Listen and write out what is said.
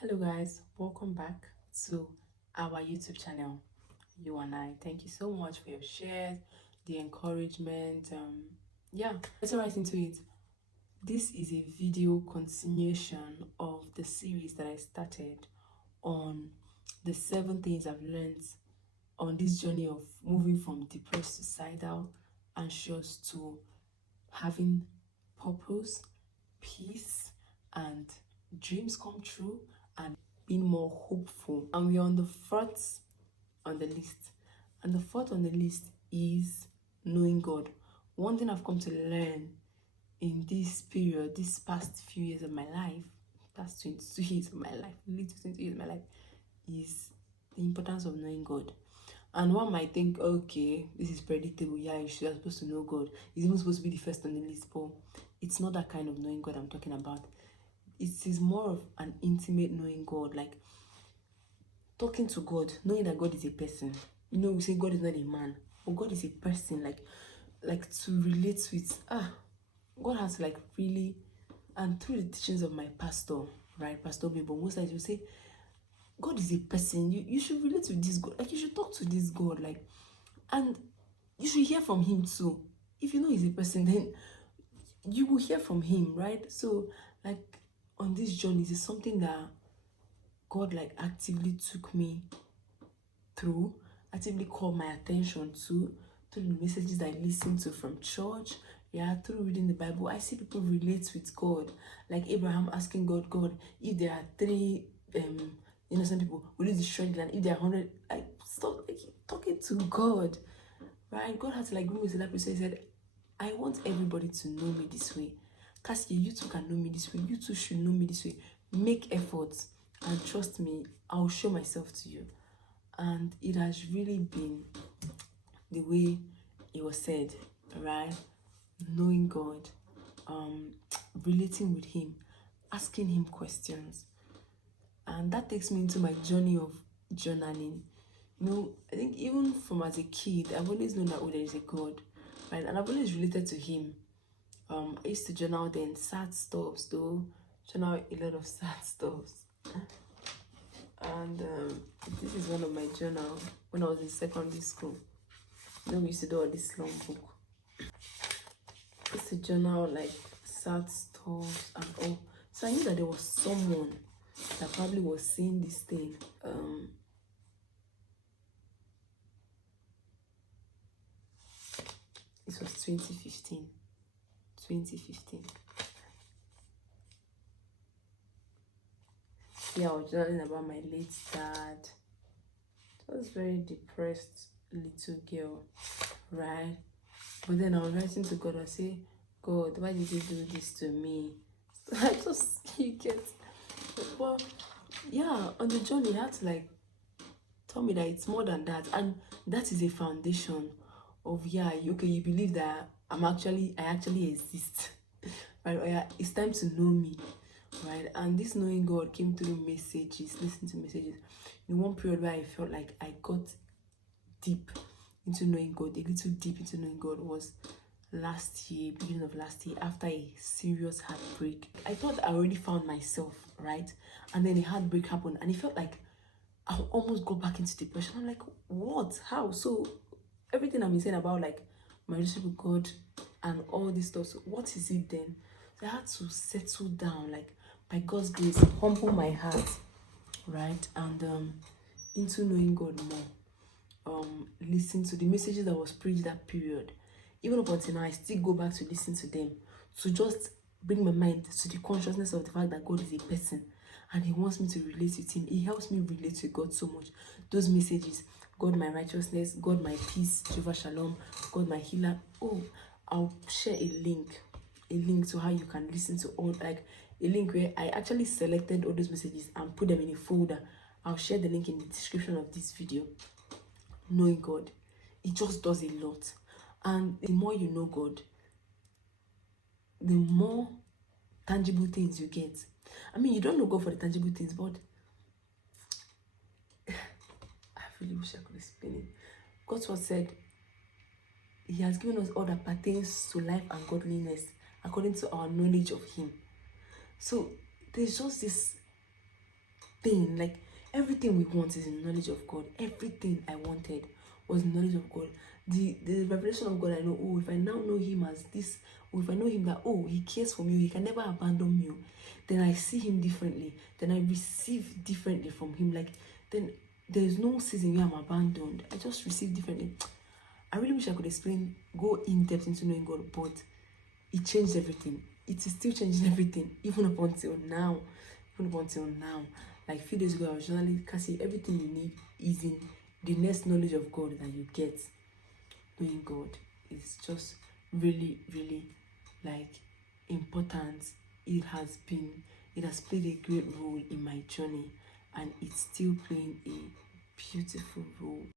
Hello guys, welcome back to our YouTube channel. You and I, thank you so much for your shares, the encouragement. Yeah, let's get right into it. This is a video continuation of the series that I started on the 7 things I've learned on this journey of moving from depressed, suicidal, anxious to having purpose, peace, and dreams come true, and being more hopeful. And we're on the fourth on the list. And the fourth on the list is knowing God. One thing I've come to learn in this period, this past few years of my life, past 22 years of my life, little 20 years of my life, is the importance of knowing God. And one might think, okay, this is predictable. Yeah, you're supposed to know God. It's even supposed to be the first on the list, but it's not that kind of knowing God I'm talking about. It is more of an intimate knowing God, like talking to God, knowing that God is a person. You know, we say God is not a man, but God is a person. Like to relate with. God has like really, and through the teachings of my pastor, right, Pastor Bibo, most times you say God is a person. You should relate with this God. Like you should talk to this God. Like, and you should hear from him too. If you know he's a person, then you will hear from him, right? So, like on this journey, it's something that God like actively took me through, actively called my attention to, through the messages that I listen to from church. Yeah, through reading the Bible, I see people relate with God. Like Abraham asking God, if there are three innocent people, will you destroy the land? If there are 100, like stop like talking to God, right? God had to like bring me to that place. He said, I want everybody to know me this way. Cassie, you too can know me this way. You too should know me this way. Make efforts and trust me, I'll show myself to you. And it has really been the way it was said, right? Knowing God, relating with him, asking him questions. And that takes me into my journey of journaling. You know, I think even from as a kid, I've always known that there is a God, right? And I've always related to him. I used to journal then sad stuffs though, journal a lot of sad stuffs. And this is one of my journal when I was in secondary school. You know, we used to do all this long book. I used to journal like sad stuff and all. So I knew that there was someone that probably was seeing this thing. This was 2015. 2015. Yeah, I was journaling about my late dad. I was very depressed little girl, right? But then I was writing to God and say, God, why did you do this to me? I just you get, but yeah, on the journey, I had to like tell me that it's more than that, and that is a foundation of yeah, okay, you believe that I actually exist, right? Or yeah, it's time to know me, right? And this knowing God came through messages, listening to messages. In one period where I felt like I got deep into knowing God, a little deep into knowing God was last year, beginning of last year, after a serious heartbreak. I thought I already found myself, right? And then a heartbreak happened, and it felt like I almost got back into depression. I'm like, what? How? So everything I'm saying about like my relationship with God and all this stuff, so what is it then? So I had to settle down, like by God's grace, humble my heart, right? And into knowing God more. Listen to the messages that was preached that period. Even up until now, I still go back to listen to them to just bring my mind to the consciousness of the fact that God is a person and he wants me to relate with him. He helps me relate to God so much. Those messages, God my righteousness, God my peace, Jehovah Shalom, God my healer. Oh, I'll share a link to how you can listen to all, like a link where I actually selected all those messages and put them in a folder. I'll share the link in the description of this video. Knowing God, it just does a lot. And the more you know God, the more tangible things you get. I mean, you don't know God for the tangible things, but I really wish I could explain it. God's word said he has given us all that pertains to life and godliness according to our knowledge of him. So there's just this everything, like everything we want is in knowledge of God. Everything I wanted was knowledge of God. The revelation of God, I know, oh, if I now know him as this, or if I know him that, oh, he cares for me, he can never abandon me, then I see him differently, then I receive differently from him. Like, then there's no season where I'm abandoned. I just receive differently. I really wish I could explain, go in depth into knowing God, but it changed everything. It is still changing everything, even up until now. Even up until now. Like a few days ago, I was journaling, Cassie, everything you need is in the next knowledge of God that you get. Knowing God is just really, really like important. It has played a great role in my journey, and it's still playing a beautiful role.